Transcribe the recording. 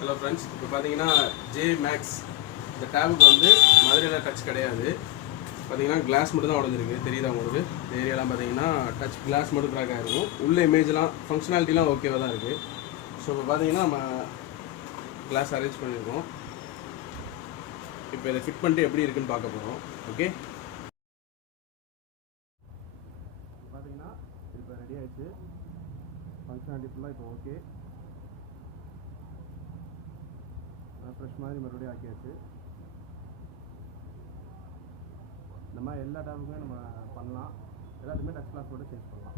Hello friends, இப்போ பார்த்தீங்கன்னா J maths இந்த டேபுக்கு வந்து மதுரையில் டச் கிடையாது. பார்த்தீங்கன்னா கிளாஸ் மட்டும் தான் உடஞ்சிருக்கு. தெரியுதா உங்களுக்கு? இந்த ஏரியாலாம் பார்த்தீங்கன்னா டச் கிளாஸ் மட்டும் கிராக் ஆகிருக்கும். உள்ள இமேஜ்லாம் ஃபங்க்ஷனாலிட்டிலாம் ஓகேவாக தான் இருக்குது. ஸோ இப்போ பார்த்தீங்கன்னா நம்ம கிளாஸ் அரேஞ்ச் பண்ணியிருக்கோம். இப்போ இதை ஃபிட் பண்ணிட்டு எப்படி இருக்குன்னு பார்க்க போகிறோம். ஓகே, பார்த்தீங்கன்னா இப்போ ரெடி ஆகிடுச்சு. ஃபங்க்ஷனாலிட்டி ஃபுல்லாக இப்போ ஓகே. ஃப்ரெஷ் மாதிரி மறுபடியும் ஆக்கியாச்சு. இந்த மாதிரி எல்லா டேபுக்குமே நம்ம பண்ணலாம். எல்லாத்துக்குமே டச் கிளாஸ் போட்டு சேஞ்ச் பண்ணலாம்.